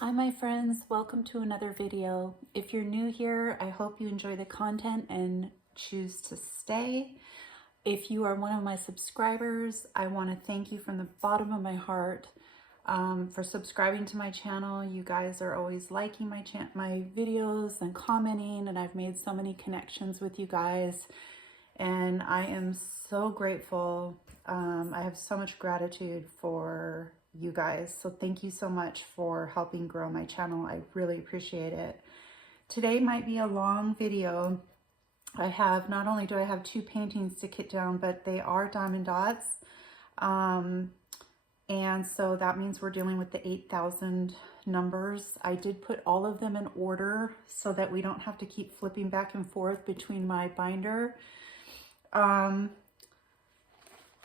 Hi my friends, welcome to another video. If you're new here, I hope you enjoy the content and choose to stay. If you are one of my subscribers, I want to thank you from the bottom of my heart for subscribing to my channel. You guys are always liking my videos and commenting, and I've made so many connections with you guys, and I am so grateful. I have so much gratitude for you guys. So thank you so much for helping grow my channel. I really appreciate it. Today might be a long video. Not only do I have two paintings to kit down, but they are diamond dots. And so that means we're dealing with the 8,000 numbers. I did put all of them in order so that we don't have to keep flipping back and forth between my binder.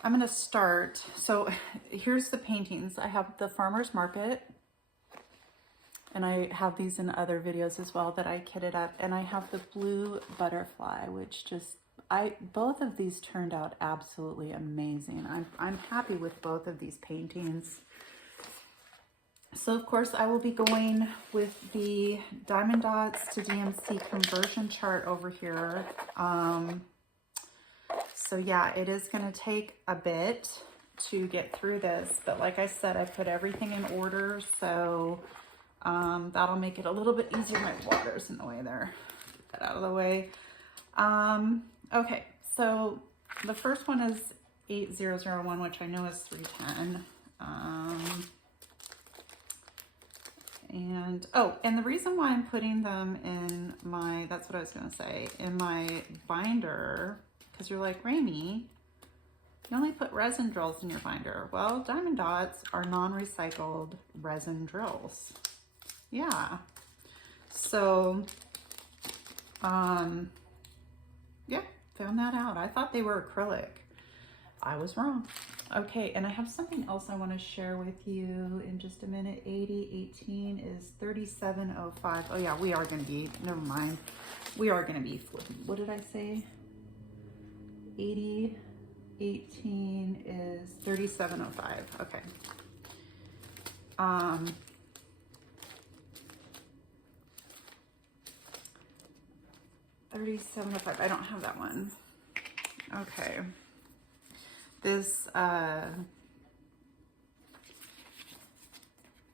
I'm going to start. So here's the paintings. I have the farmer's market, and I have these in other videos as well that I kitted up. And I have the blue butterfly, which both of these turned out absolutely amazing. I'm happy with both of these paintings. So of course I will be going with the Diamond Dots to DMC conversion chart over here. So yeah, it is going to take a bit to get through this, but like I said, I put everything in order, so that'll make it a little bit easier. My water's in the way there. Get that out of the way. Okay, so the first one is 8001, which I know is 310. And the reason why I'm putting them in my, that's what I was going to say, in my binder, because you're like, Raimi, you only put resin drills in your binder. Well, Diamond Dots are non-recycled resin drills. Yeah. So, yeah, found that out. I thought they were acrylic. I was wrong. Okay, and I have something else I want to share with you in just a minute. 8018 is 3705. Oh yeah, we are going to be, never mind. We are going to be flipping. What did I say? 8018 is 3705. Okay. 3705. I don't have that one. Okay. This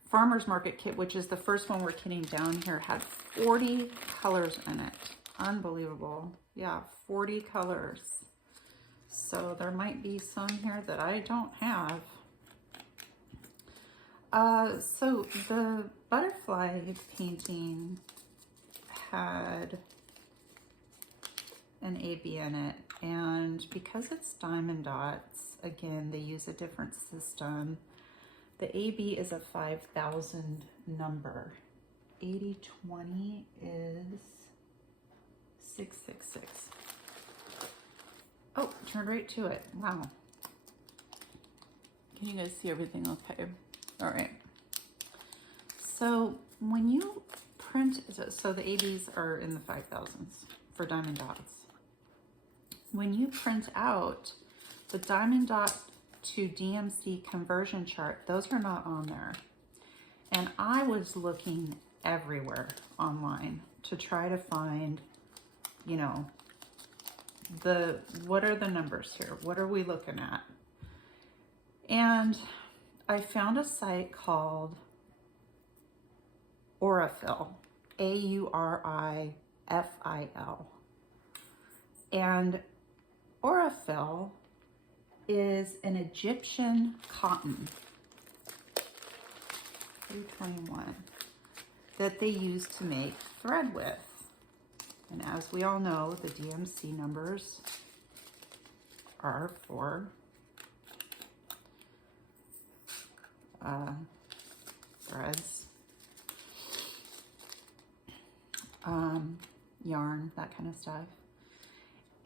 farmer's market kit, which is the first one we're kitting down here, had 40 colors in it. Unbelievable. Yeah, 40 colors. So there might be some here that I don't have. So the butterfly painting had an AB in it, and because it's Diamond Dots, again, they use a different system. The AB is a 5,000 number. 8020 is 666. Oh, turned right to it. Wow. Can you guys see everything okay? All right. So when you print, so the ABs are in the 5,000s for Diamond Dots. When you print out the Diamond Dot to DMC conversion chart, those are not on there. And I was looking everywhere online to try to find, you know, what are the numbers here? What are we looking at? And I found a site called Aurifil, A-U-R-I-F-I-L. And Aurifil is an Egyptian cotton, 321, that they use to make thread with. And as we all know, the DMC numbers are for threads, yarn, that kind of stuff.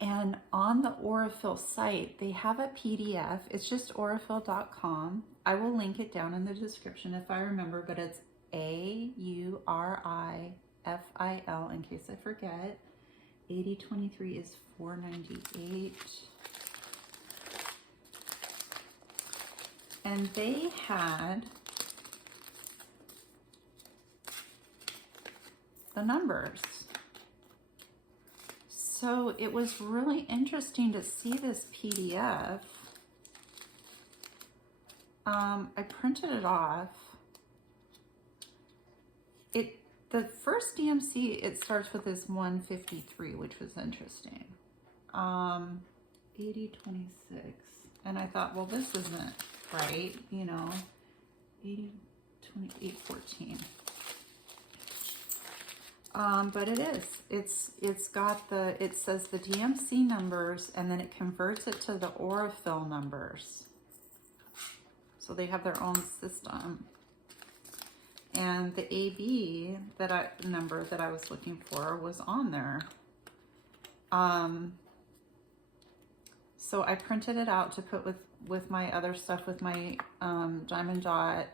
And on the Aurifil site, they have a PDF. It's just aurifil.com. I will link it down in the description if I remember, but it's A-U-R-I-F-I-L in case I forget. 8023 is 498. And they had the numbers. So it was really interesting to see this PDF. I printed it off. The first DMC, it starts with this 153, which was interesting. 8026. And I thought, well, this isn't right, you know. 802814. But it is. It's got the, it says the DMC numbers, and then it converts it to the Aurifil numbers. So they have their own system. And the AB number that I was looking for was on there. So I printed it out to put with my other stuff, with my Diamond Dot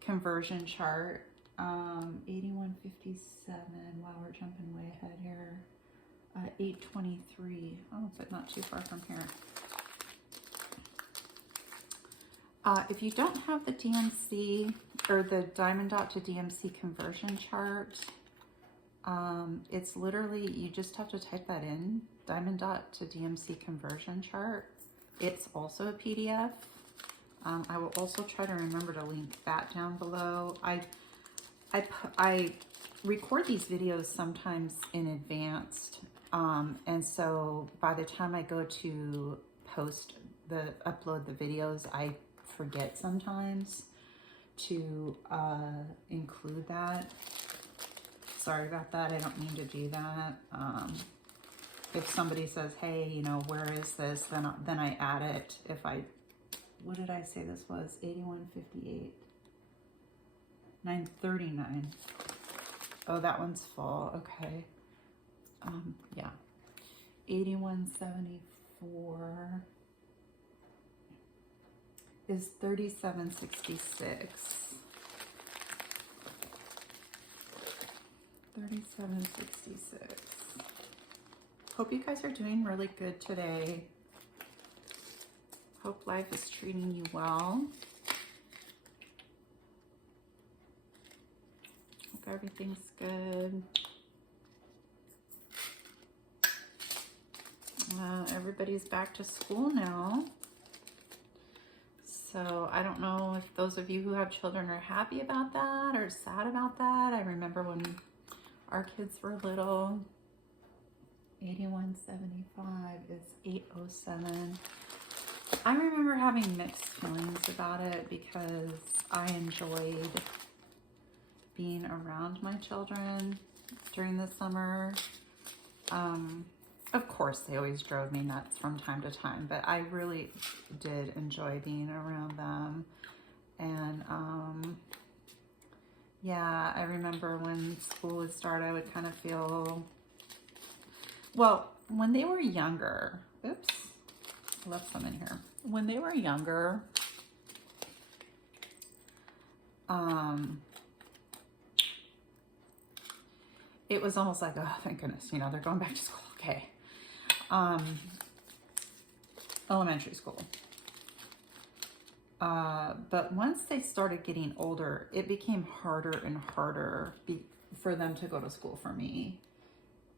conversion chart. 8157. Wow, we're jumping way ahead here. 823. Oh, but not too far from here. If you don't have the DMC or the Diamond Dot to DMC conversion chart, it's literally, you just have to type that in, Diamond Dot to DMC conversion chart. It's also a PDF. I will also try to remember to link that down below. I record these videos sometimes in advance, and so by the time I go to upload the videos, I forget sometimes to include that. Sorry about that. I don't mean to do that. If somebody says, hey, you know, where is this? Then I add it. If I, what did I say this was? 8158. 939. Oh, that one's full. Okay. Yeah. 8174 is 3766. 3766. Hope you guys are doing really good today. Hope life is treating you well. Hope everything's good. Everybody's back to school now. So I don't know if those of you who have children are happy about that or sad about that. I remember when our kids were little. 8175 is 807. I remember having mixed feelings about it because I enjoyed being around my children during the summer. Of course, they always drove me nuts from time to time, but I really did enjoy being around them. And yeah, I remember when school would start, I would kind of feel, well, when they were younger, oops, I left some in here. When they were younger, it was almost like, oh, thank goodness, you know, they're going back to school, okay. Elementary school. But once they started getting older, it became harder and harder for them to go to school for me.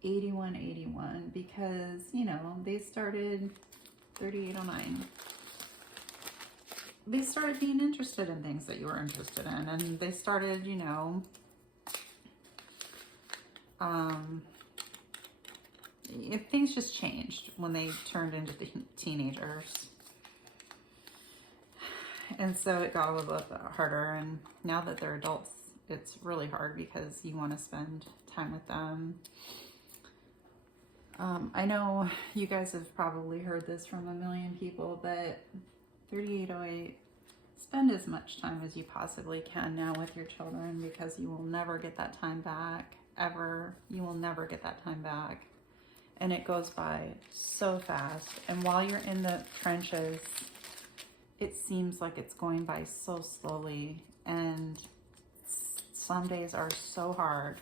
8181, because, you know, they started 3809. They started being interested in things that you were interested in, and they started, you know, things just changed when they turned into the teenagers. And so it got a little bit harder, and now that they're adults, it's really hard because you want to spend time with them. I know you guys have probably heard this from a million people, but 3808, spend as much time as you possibly can now with your children, because you will never get that time back, ever. You will never get that time back. And it goes by so fast. And while you're in the trenches, it seems like it's going by so slowly. And some days are so hard.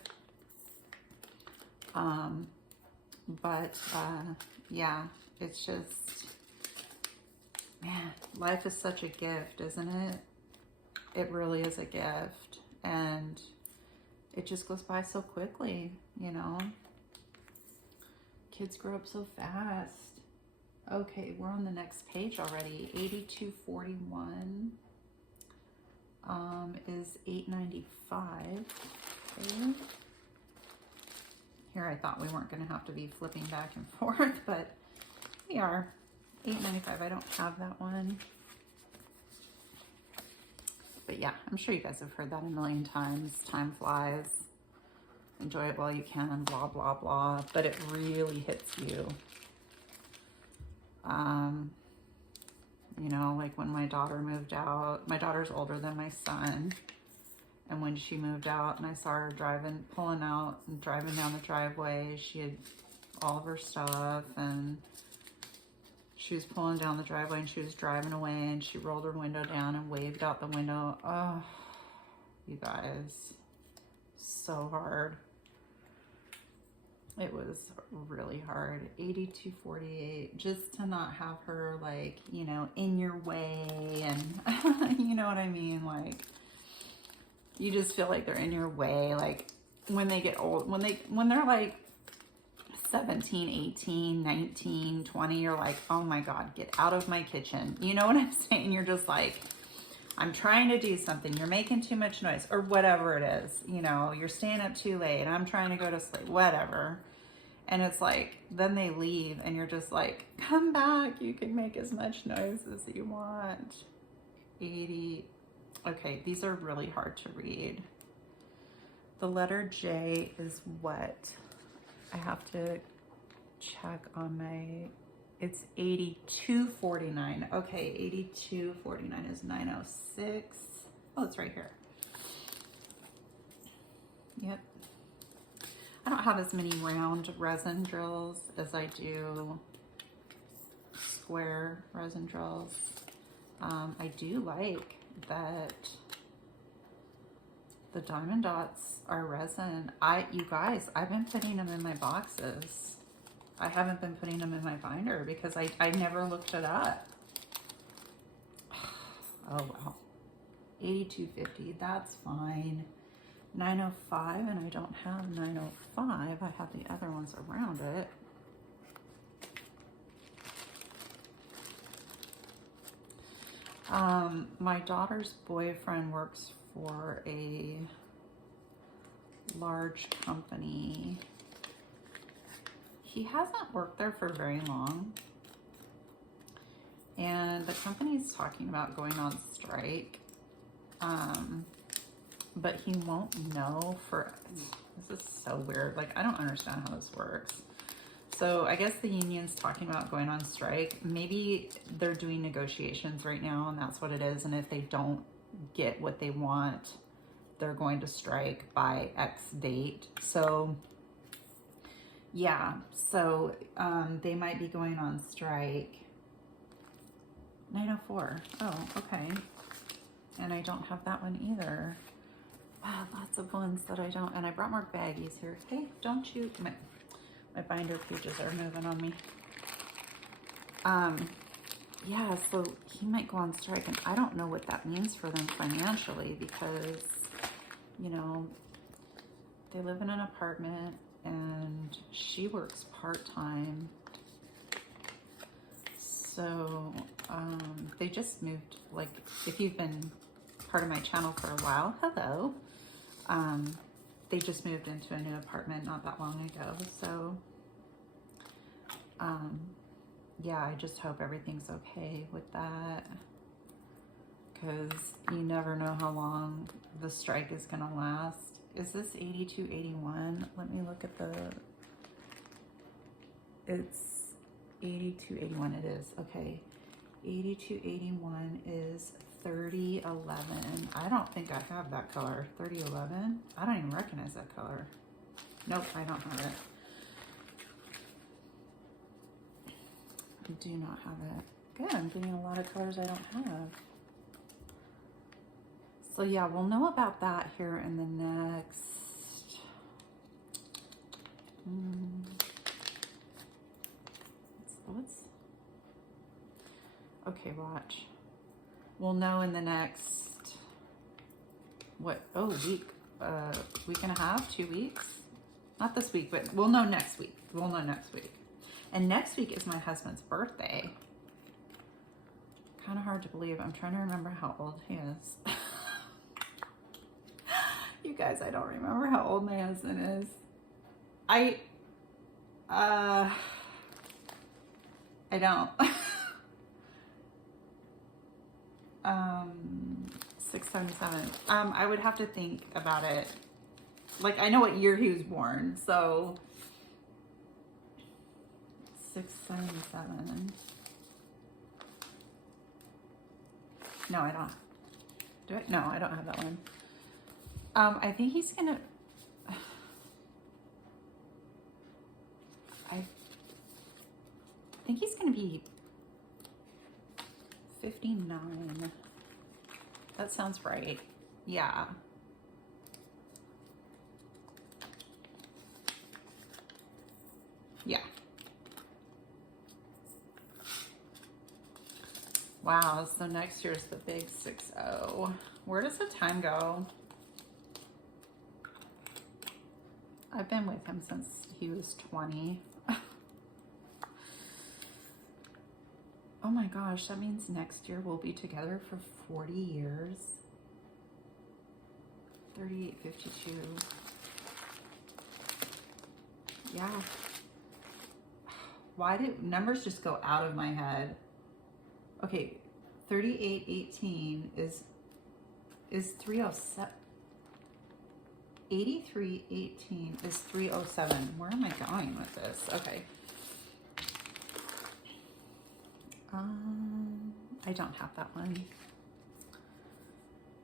Yeah, it's just, man, life is such a gift, isn't it? It really is a gift. And it just goes by so quickly, you know. Kids grow up so fast. Okay, we're on the next page already. 8241 is $8.95. Okay. Here I thought we weren't going to have to be flipping back and forth, but we are. $8.95. I don't have that one. But yeah, I'm sure you guys have heard that a million times. Time flies. Enjoy it while you can, blah, blah, blah. But it really hits you. You know, like when my daughter moved out, my daughter's older than my son. And when she moved out and I saw her pulling out and driving down the driveway, she had all of her stuff and she was pulling down the driveway and she was driving away and she rolled her window down and waved out the window. Oh, you guys, so hard. It was really hard. 8248, just to not have her, like, you know, in your way, and you know what I mean? Like, you just feel like they're in your way. Like, when they get old, when they're like 17, 18, 19, 20, you're like, oh my God, get out of my kitchen. You know what I'm saying? You're just like, I'm trying to do something. You're making too much noise, or whatever it is. You know, you're staying up too late. I'm trying to go to sleep, whatever. And it's like, then they leave and you're just like, come back. You can make as much noise as you want. 80. Okay, these are really hard to read. The letter J is what? I have to check on my, it's 8249. Okay, 8249 is 906. Oh, it's right here. Yep. I don't have as many round resin drills as I do square resin drills. I do like that the Diamond Dots are resin. You guys, I've been putting them in my boxes. I haven't been putting them in my binder because I never looked it up. Oh, wow. 8250, that's fine. 905, and I don't have 905. I have the other ones around it. My daughter's boyfriend works for a large company. He hasn't worked there for very long. And the company's talking about going on strike. But he won't know for, this is so weird. Like, I don't understand how this works. So I guess the union's talking about going on strike. Maybe they're doing negotiations right now and that's what it is. And if they don't get what they want, they're going to strike by X date. So yeah, so they might be going on strike. 904. Oh, okay. And I don't have that one either. Wow, lots of ones that I don't. And I brought more baggies here. Hey, don't you? My binder pages are moving on me. Yeah, so he might go on strike, and I don't know what that means for them financially because, you know, they live in an apartment and she works part-time. So they just moved, like, if you've been part of my channel for a while, hello. They just moved into a new apartment not that long ago. So yeah, I just hope everything's okay with that, because you never know how long the strike is gonna last. Is this 8281? Let me look at it's 8281, it is, okay. 8281 is 3011. I don't think I have that color. 3011? I don't even recognize that color. Nope, I don't have it. I do not have it. Good, I'm getting a lot of colors I don't have. So yeah, we'll know about that here in the next... Okay, watch. We'll know in the next, week. a week and a half, 2 weeks. Not this week, but we'll know next week. We'll know next week. And next week is my husband's birthday. Kind of hard to believe. I'm trying to remember how old he is. You guys, I don't remember how old my husband is. I don't. 677. I would have to think about it. Like, I know what year he was born, so 677. No, I don't. Do I? No, I don't have that one. I think he's gonna. I think he's gonna be 59. That sounds right. Yeah. Yeah. Wow, so next year's the big 6-0. Where does the time go? I've been with him since he was 20. Oh my gosh, that means next year we'll be together for 40 years. 38, 52. Yeah. Why did numbers just go out of my head? Okay, 3818 is 307. 8318 is 307. Where am I going with this? Okay. I don't have that one.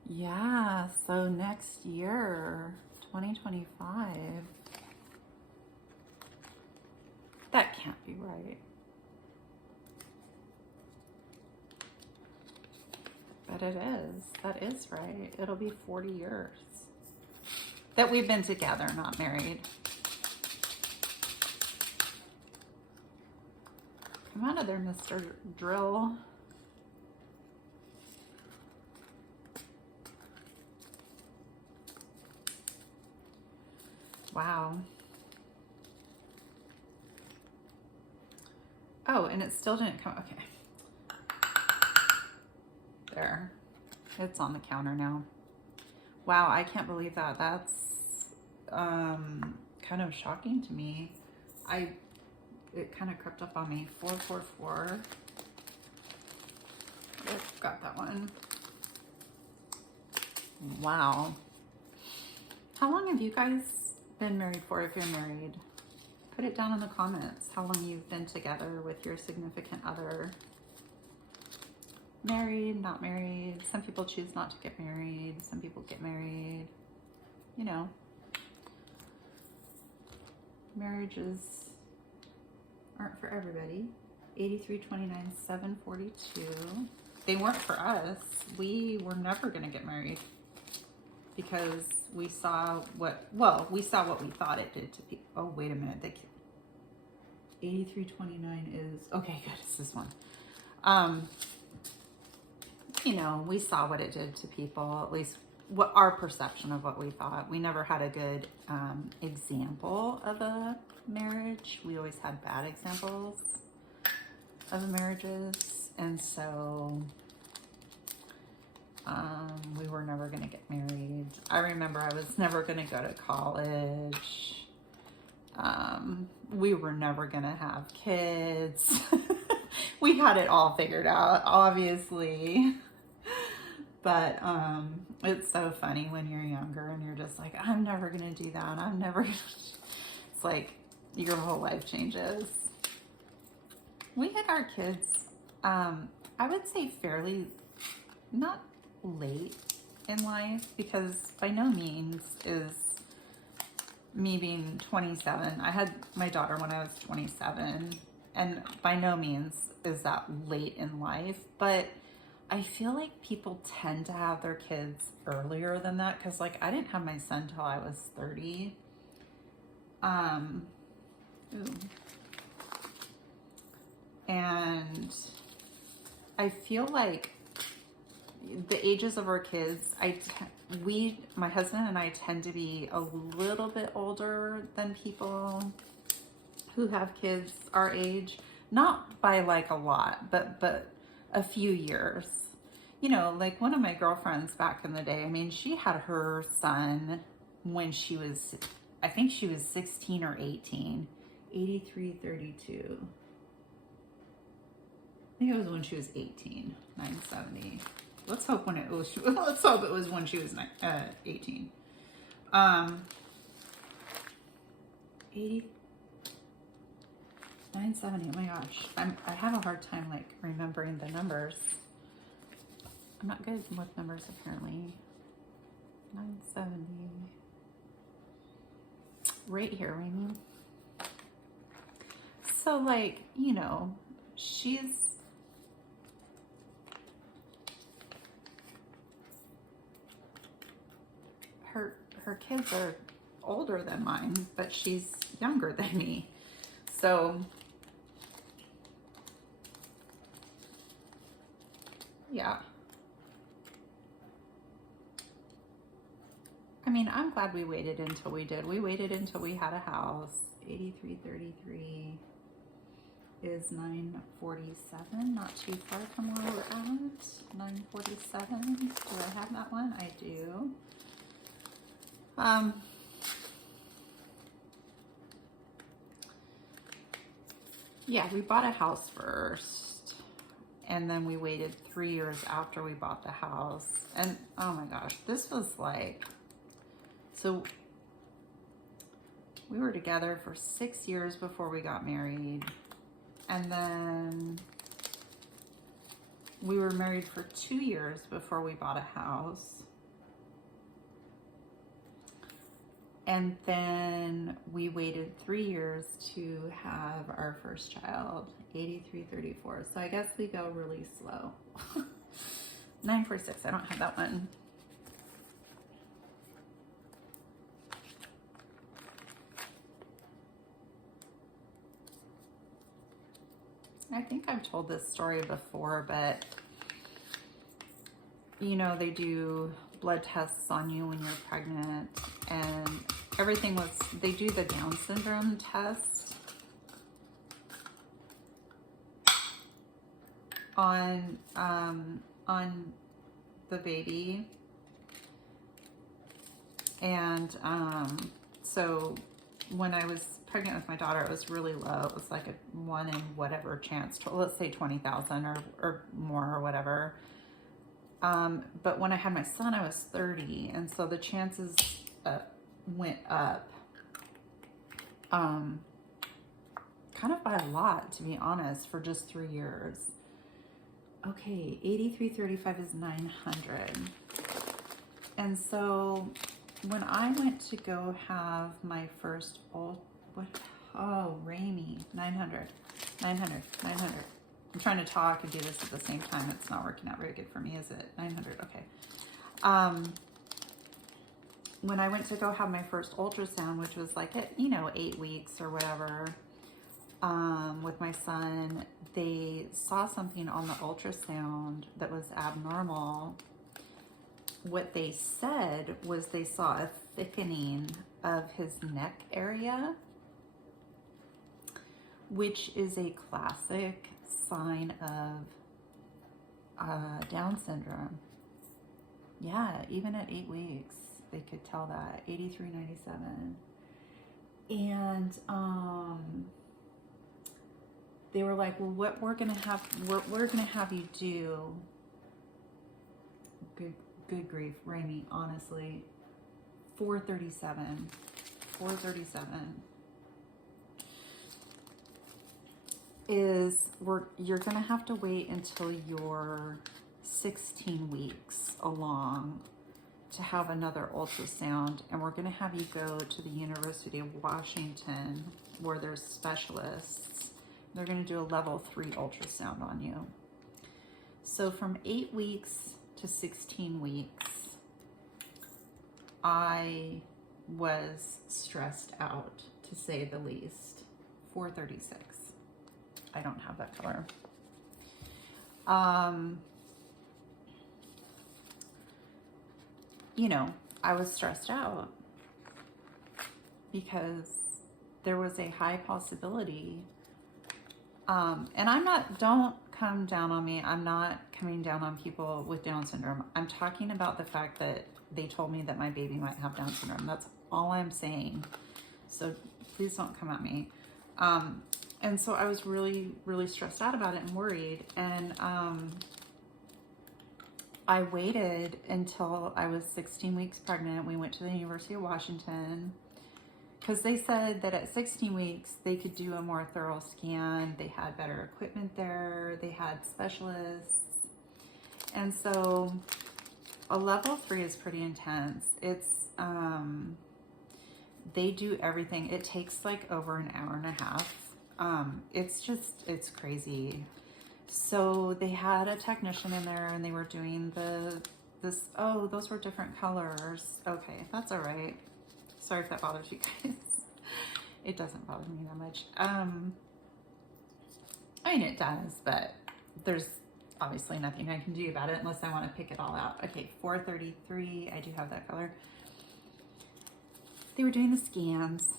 Yeah, so next year, 2025. That can't be right. But it is. That is right. It'll be 40 years that we've been together, not married. Come out of there, Mr. Drill. Wow. Oh, and it still didn't come. Okay. There. It's on the counter now. Wow, I can't believe that. That's kind of shocking to me. It kind of crept up on me. 444. I've got that one. Wow. How long have you guys been married for, if you're married? Put it down in the comments how long you've been together with your significant other. Married, not married. Some people choose not to get married. Some people get married. You know. Marriages aren't for everybody. 8329 742. They weren't for us. We were never going to get married because we saw what we thought it did to people. Oh, wait a minute. 8329 is, okay, good. It's this one. You know, we saw what it did to people, at least what our perception of what we thought. We never had a good example of a marriage. We always had bad examples of marriages, and so we were never going to get married. I remember I was never going to go to college. We were never going to have kids. We had it all figured out, obviously. But it's so funny when you're younger and you're just like, I'm never going to do that. I'm never gonna... It's like your whole life changes. We had our kids, I would say fairly, not late in life, because by no means is me being 27. I had my daughter when I was 27, and by no means is that late in life, but I feel like people tend to have their kids earlier than that, because like I didn't have my son till I was 30. And I feel like, the ages of our kids, my husband and I tend to be a little bit older than people who have kids our age, not by like a lot, but a few years. You know, like one of my girlfriends back in the day, I mean, she had her son when she was, I think she was 16 or 18, 83, 32. I think it was when she was 18, 970. Let's hope when it was, let's hope it was when she was 18. 80, 970, oh my gosh. I have a hard time like remembering the numbers. I'm not good with numbers apparently. 970. Right here, Rainy. So like, you know, her kids are older than mine, but she's younger than me. So yeah. I mean, I'm glad we waited until we did. We waited until we had a house. 8333 is 947, not too far from where we're at. 947. Do I have that one? I do. Yeah, we bought a house first, and then we waited 3 years after we bought the house. And oh my gosh, this was like, so we were together for 6 years before we got married. And then we were married for 2 years before we bought a house. And then we waited 3 years to have our first child, 8334. So I guess we go really slow. 946, I don't have that one. I think I've told this story before, but you know, they do blood tests on you when you're pregnant, and everything was, they do the Down syndrome test on the baby. And so when I was pregnant with my daughter, it was really low. It was like a 1 in whatever chance, let's say 20,000 or more or whatever. But when I had my son, I was 30. And so the chances went up kind of by a lot, to be honest, for just 3 years. Okay, 8335 is 900. And so when I went to go have my first Ramy, 900. I'm trying to talk and do this at the same time. It's not working out very good for me, is it? 900, okay. When I went to go have my first ultrasound, which was like, 8 weeks or whatever, with my son, they saw something on the ultrasound that was abnormal. What they said was they saw a thickening of his neck area, which is a classic sign of Down syndrome. Yeah, even at 8 weeks, they could tell that. 8397. And they were like, well, what we're gonna have you do. Good grief, Ramy, honestly. 437. Is you're gonna have to wait until you're 16 weeks along to have another ultrasound, and we're gonna have you go to the University of Washington where there's specialists. They're gonna do a level 3 ultrasound on you. So from 8 weeks to 16 weeks, I was stressed out, to say the least. 436. I don't have that color. you know, I was stressed out because there was a high possibility. And I'm not, don't come down on me. I'm not coming down on people with Down syndrome. I'm talking about the fact that they told me that my baby might have Down syndrome. That's all I'm saying. So please don't come at me. And so I was really, really stressed out about it and worried. And I waited until I was 16 weeks pregnant. We went to the University of Washington because they said that at 16 weeks they could do a more thorough scan. They had better equipment there. They had specialists. And so a level 3 is pretty intense. It's, they do everything. It takes like over an hour and a half. It's crazy. So they had a technician in there and they were doing oh, those were different colors. Okay, that's all right. Sorry if that bothers you guys. It doesn't bother me that much. I mean, it does, but there's obviously nothing I can do about it unless I want to pick it all out. Okay, 433, I do have that color. They were doing the scans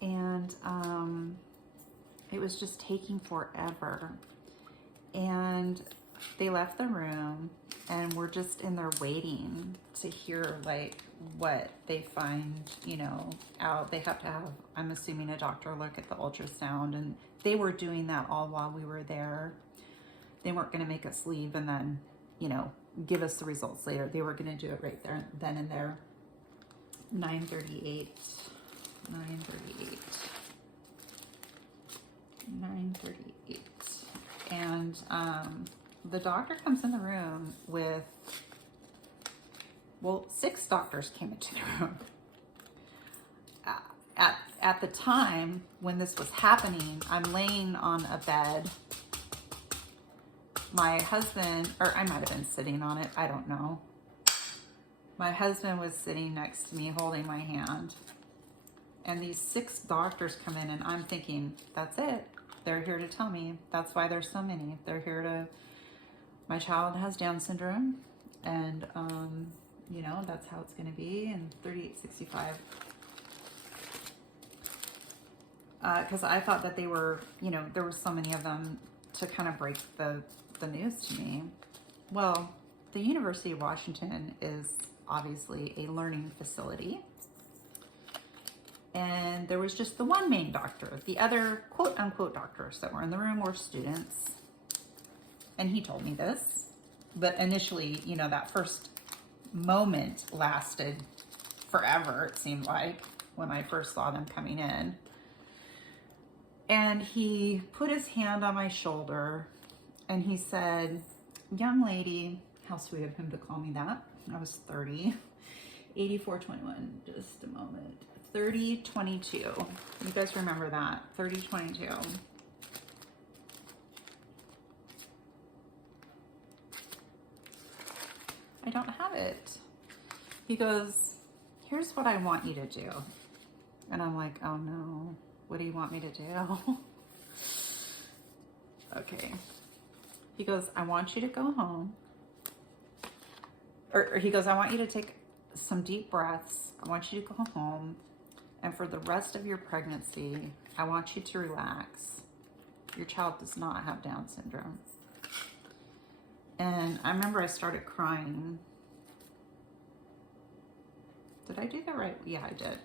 and it was just taking forever. And they left the room and we're just in there waiting to hear like what they find, you know, out. They have to have, I'm assuming, a doctor look at the ultrasound, and they were doing that all while we were there. They weren't going to make us leave and then, you know, give us the results later. They were going to do it right there, then and there. 9:38. And the doctor comes in the room with, well, 6 doctors came into the room. At the time when this was happening, I'm laying on a bed. My husband, or I might have been sitting on it, I don't know. My husband was sitting next to me holding my hand. And these 6 doctors come in and I'm thinking, that's it. They're here to tell me. That's why there's so many. They're here to, my child has Down syndrome and, you know, that's how it's going to be. And 3865. Because I thought that they were, you know, there were so many of them to kind of break the news to me. Well, the University of Washington is obviously a learning facility. And there was just the one main doctor. The other quote unquote doctors that were in the room were students. And he told me this. But initially, you know, that first moment lasted forever, it seemed like, when I first saw them coming in. And he put his hand on my shoulder and he said, young lady, how sweet of him to call me that. I was 30, 8421, just a moment. 3022. You guys remember that? 3022. I don't have it. He goes, here's what I want you to do. And I'm like, oh no, what do you want me to do? Okay. He goes, I want you to go home. Or he goes, I want you to take some deep breaths. I want you to go home. And for the rest of your pregnancy, I want you to relax. Your child does not have Down syndrome. And I remember I started crying. Did I do that right? Yeah, I did.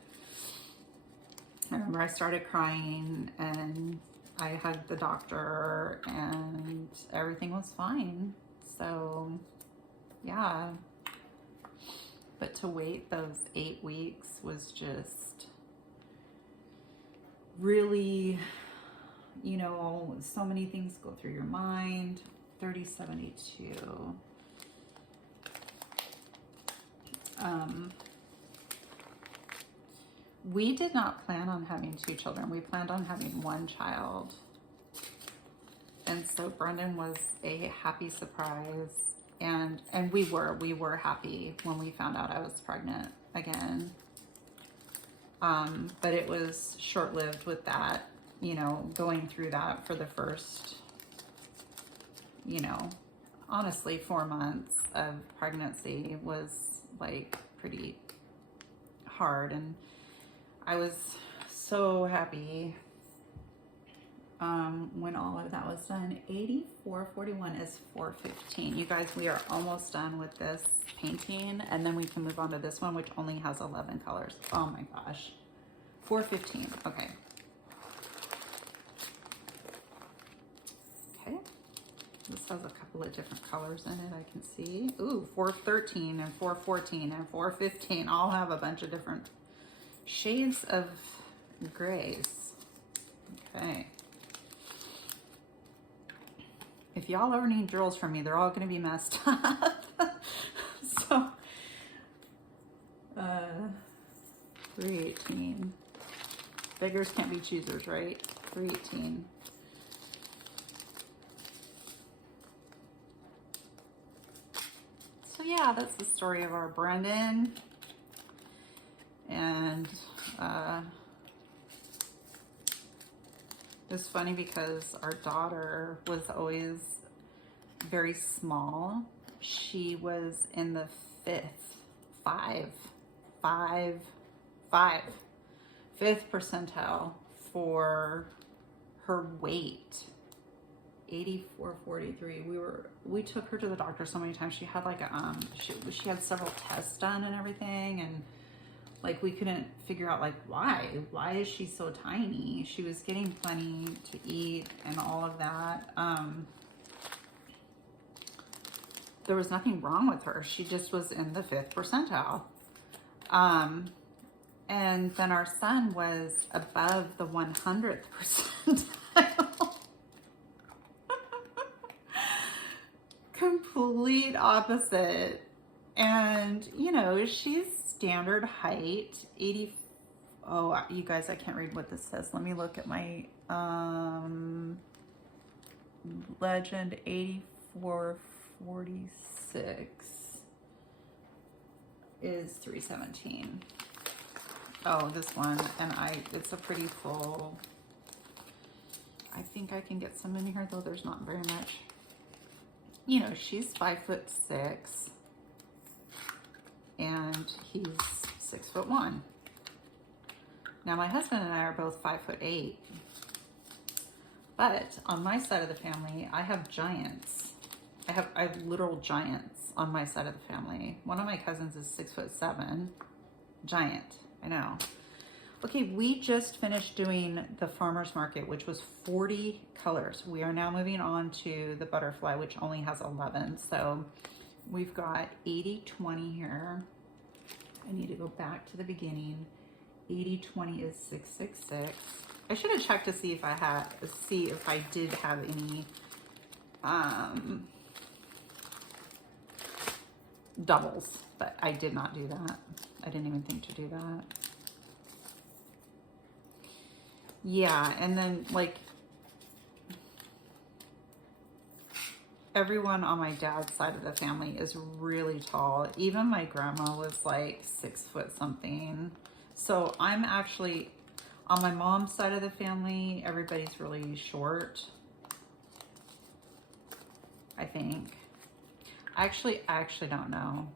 I remember I started crying and I hugged the doctor and everything was fine. So, yeah. But to wait those 8 weeks was just really, you know, so many things go through your mind. 3072. We did not plan on having 2 children. We planned on having 1 child. And so Brendan was a happy surprise. And we were happy when we found out I was pregnant again. But it was short-lived with that, you know, going through that for the first, you know, honestly, 4 months of pregnancy was like pretty hard, and I was so happy when all of that was done. 84.41 is 4:15. You guys, we are almost done with this painting, and then we can move on to this one, which only has 11 colors. Oh my gosh. 4:15. Okay. Okay. This has a couple of different colors in it, I can see. Ooh, 4:13 and 4:14 and 4:15 all have a bunch of different shades of grays. Okay. If y'all ever need drills from me, they're all going to be messed up. So, 3:18. Beggars can't be choosers, right? 3:18. So yeah, that's the story of our Brendan. And it's funny because our daughter was always very small. She was in the fifth percentile for her weight. 84.43. We took her to the doctor so many times. She had like a she had several tests done and everything, and like we couldn't figure out like why is she so tiny. She was getting plenty to eat and all of that. There was nothing wrong with her. She just was in the 5th percentile. And then our son was above the 100th percentile. Complete opposite. And, you know, she's standard height, 80. Oh, you guys, I can't read what this says. Let me look at my legend. 84.46 is 317. Oh, this one, and it's a pretty full. I think I can get some in here, though there's not very much. You know, she's 5'6", and he's 6'1". Now my husband and I are both 5'8", but on my side of the family, I have giants. I have literal giants on my side of the family. One of my cousins is 6'7", giant. I know. Okay, we just finished doing the farmer's market, which was 40 colors. We are now moving on to the butterfly, which only has 11. So we've got 80/20 here. I need to go back to the beginning. 80/20 is 666. I should have checked to see if I did have any doubles, but I did not do that. I didn't even think to do that. Yeah, and then like everyone on my dad's side of the family is really tall. Even my grandma was like 6 foot something. So I'm actually, on my mom's side of the family, everybody's really short, I think. I actually don't know.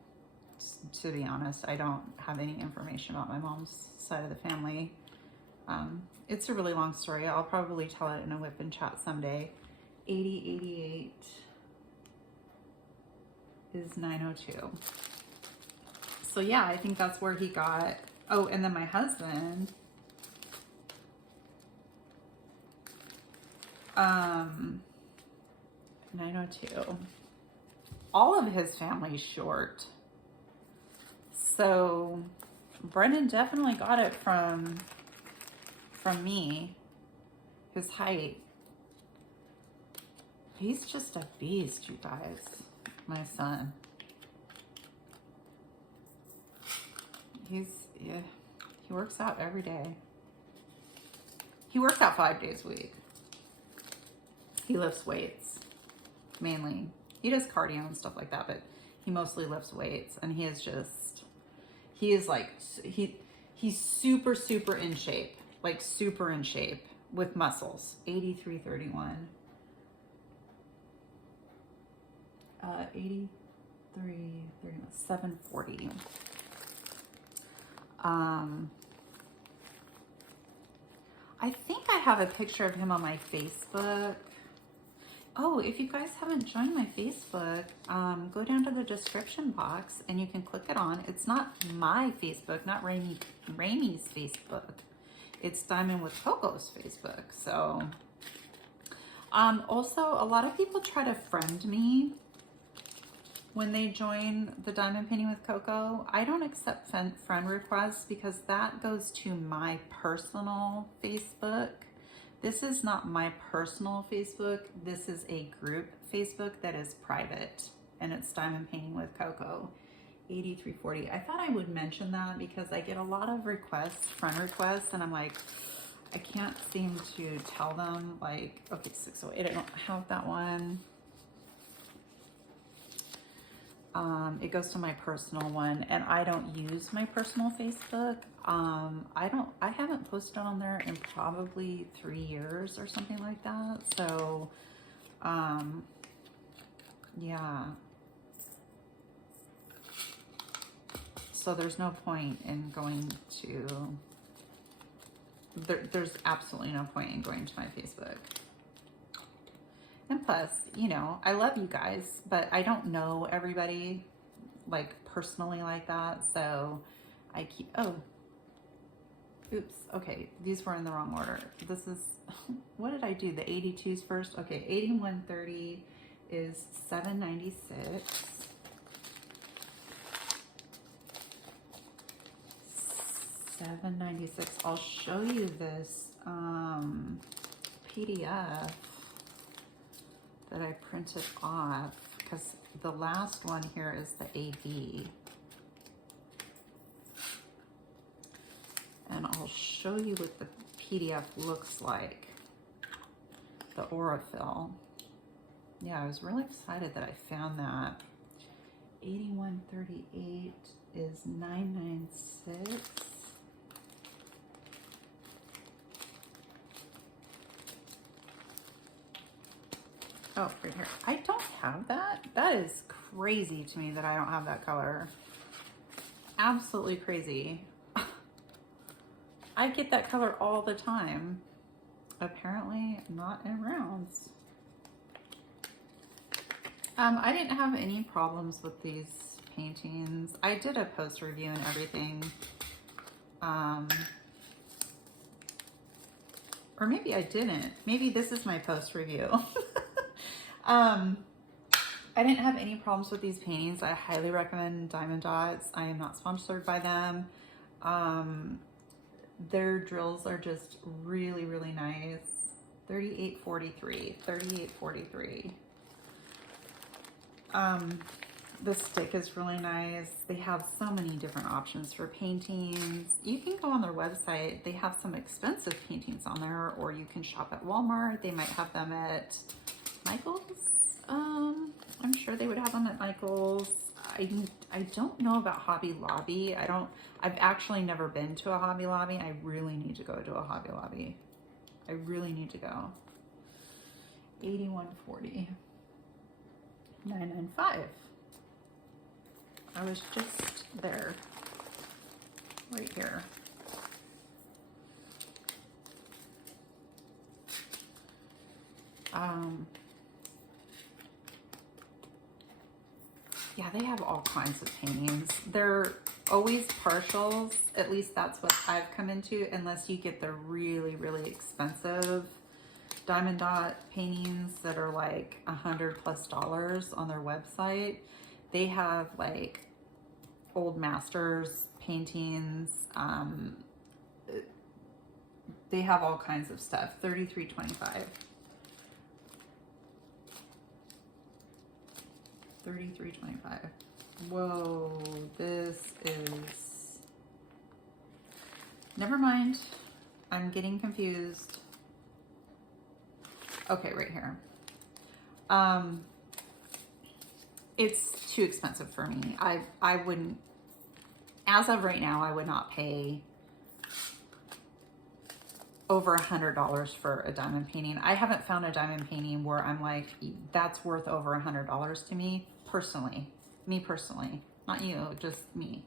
To be honest, I don't have any information about my mom's side of the family. It's a really long story. I'll probably tell it in a whip and chat someday. 80/88 is 902. So yeah, I think that's where he got. Oh, and then my husband, 902. All of his family's short. So Brendan definitely got it from me, his height. He's just a beast, you guys, my son. He works out every day. He works out 5 days a week. He lifts weights, mainly. He does cardio and stuff like that, but he mostly lifts weights, and he's super, super in shape, like super in shape with muscles. 83/31. 80. 740. I think I have a picture of him on my Facebook. Oh, if you guys haven't joined my Facebook, go down to the description box and you can click it on. It's not my Facebook, not Rainey's Facebook. It's Diamond with Coco's Facebook. So, also, a lot of people try to friend me when they join the Diamond Painting with Coco. I don't accept friend requests because that goes to my personal Facebook. This is not my personal Facebook. This is a group Facebook that is private, and it's Diamond Painting with Coco, 8340. I thought I would mention that because I get a lot of requests, friend requests, and I'm like, I can't seem to tell them, like, okay, 608, I don't have that one. It goes to my personal one, and I don't use my personal Facebook. I haven't posted on there in probably 3 years or something like that. So, yeah. So there's no point in going to, there's absolutely no point in going to my Facebook. And plus, you know, I love you guys, but I don't know everybody like personally like that. So I keep, oh, oops. Okay. These were in the wrong order. This is, what did I do? The 82s first. Okay. 8130 is 796. 796. I'll show you this PDF that I printed off because the last one here is the AB. And I'll show you what the PDF looks like. The Aurafill. Yeah, I was really excited that I found that. 8138 is 996. Oh, right here. I don't have that. That is crazy to me that I don't have that color. Absolutely crazy. I get that color all the time. Apparently not in rounds. I didn't have any problems with these paintings. I did a post review and everything. Or maybe I didn't. Maybe this is my post review. I didn't have any problems with these paintings. I highly recommend Diamond Dotz. I am not sponsored by them. Their drills are just really, really nice. 3843, 3843. The stick is really nice. They have so many different options for paintings. You can go on their website. They have some expensive paintings on there, or you can shop at Walmart. They might have them at Michael's. I'm sure they would have them at Michael's. I don't know about Hobby Lobby. I've actually never been to a Hobby Lobby. I really need to go to a Hobby Lobby. I really need to go. 8140. 995. I was just there. Right here. Yeah, they have all kinds of paintings. They're always partials. At least that's what I've come into, unless you get the really, really expensive Diamond Dot paintings that are like $100+ on their website. They have like old masters paintings. They have all kinds of stuff. 3325. 3325. Whoa, this is, never mind. I'm getting confused. Okay, right here. It's too expensive for me. I wouldn't, as of right now, I would not pay over $100 for a diamond painting. I haven't found a diamond painting where I'm like, that's worth over $100 to me, personally. Me personally, not you, just me.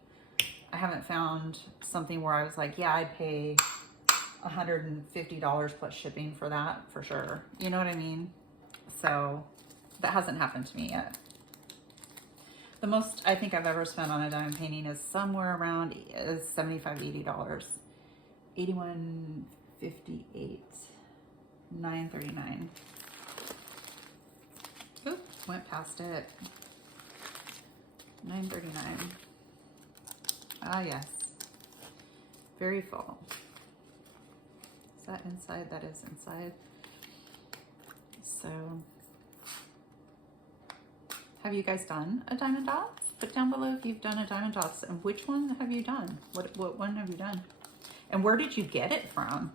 I haven't found something where I was like, yeah, I'd pay $150 plus shipping for that for sure. You know what I mean? So that hasn't happened to me yet. The most I think I've ever spent on a diamond painting is somewhere around $75, $80. $81.58, $9.39. Oop, went past it. $9.39. Ah, yes. Very full. Is that inside? That is inside. So, have you guys done a Diamond Dotz? Put down below if you've done a Diamond Dotz, and which one have you done? What one have you done? And where did you get it from?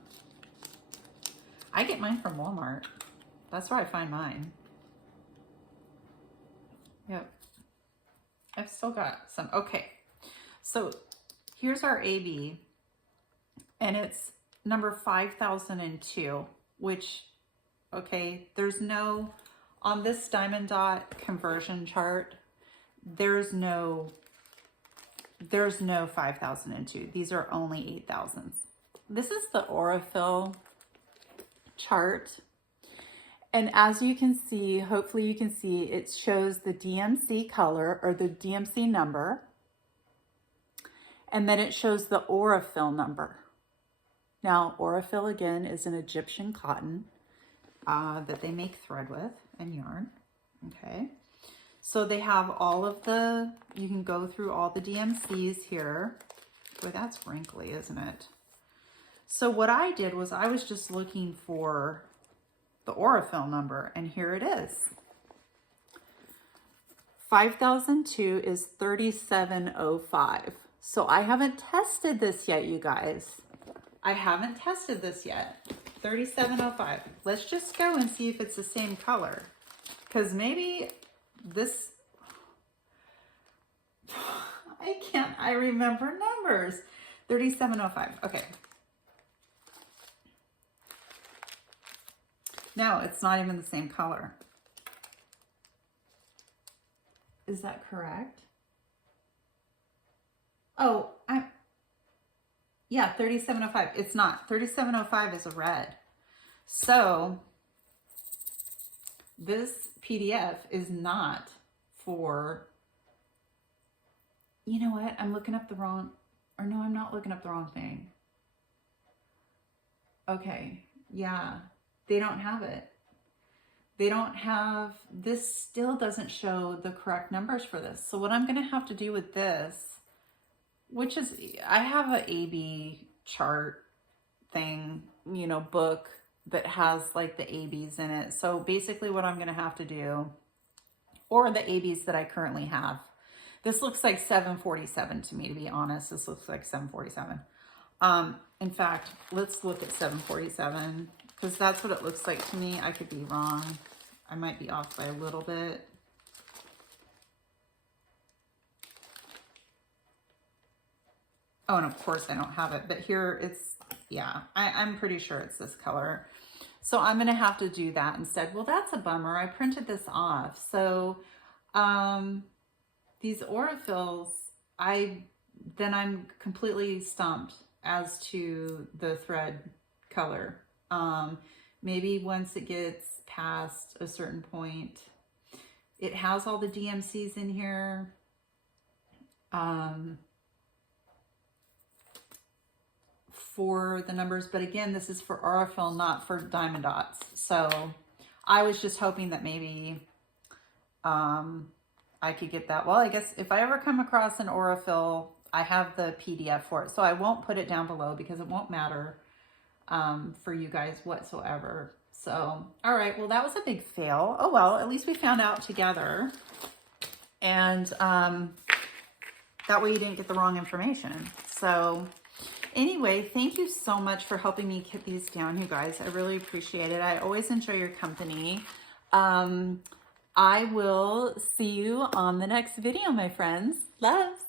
I get mine from Walmart. That's where I find mine. Yep. I've still got some. Okay. So here's our AB, and it's number 5002, which, okay, there's no, on this Diamond Dot conversion chart, there's no 5002. These are only 8000s. This is the Aurifil chart. And as you can see, hopefully you can see, it shows the DMC color or the DMC number. And then it shows the Aurifil number. Now, Aurifil, again, is an Egyptian cotton that they make thread with and yarn. Okay. So they have all of the, you can go through all the DMCs here. Boy, that's wrinkly, isn't it? So what I did was I was just looking for the Aurifil number, and here it is. 5002 is 3705. So I haven't tested this yet, you guys. I haven't tested this yet. 3705. Let's just go and see if it's the same color. Because maybe this, I remember numbers. 3705. Okay. No, it's not even the same color. Is that correct? Oh, yeah, 3705. It's not. 3705 is a red. So this PDF is not for, you know what? I'm looking up the wrong, or no, I'm not looking up the wrong thing. Okay, yeah, they don't have it. They don't have, this still doesn't show the correct numbers for this. So what I'm going to have to do with this, which is, I have an AB chart thing, you know, book that has like the ABs in it. So basically what I'm going to have to do, or the ABs that I currently have. This looks like 747 to me, to be honest. This looks like 747. In fact, let's look at 747 because that's what it looks like to me. I could be wrong. I might be off by a little bit. Oh, and of course I don't have it, but here it's, yeah, I'm pretty sure it's this color. So I'm going to have to do that instead. Well, that's a bummer. I printed this off. So these Aurifils, then I'm completely stumped as to the thread color. Maybe once it gets past a certain point, it has all the DMCs in here. For the numbers, but again, this is for Aurifil, not for Diamond Dotz. So I was just hoping that maybe I could get that. Well, I guess if I ever come across an Aurifil, I have the PDF for it. So I won't put it down below because it won't matter for you guys whatsoever. So, all right, well, that was a big fail. Oh, well, at least we found out together. And that way you didn't get the wrong information. So anyway, thank you so much for helping me get these down, you guys. I really appreciate it. I always enjoy your company. I will see you on the next video, my friends. Loves.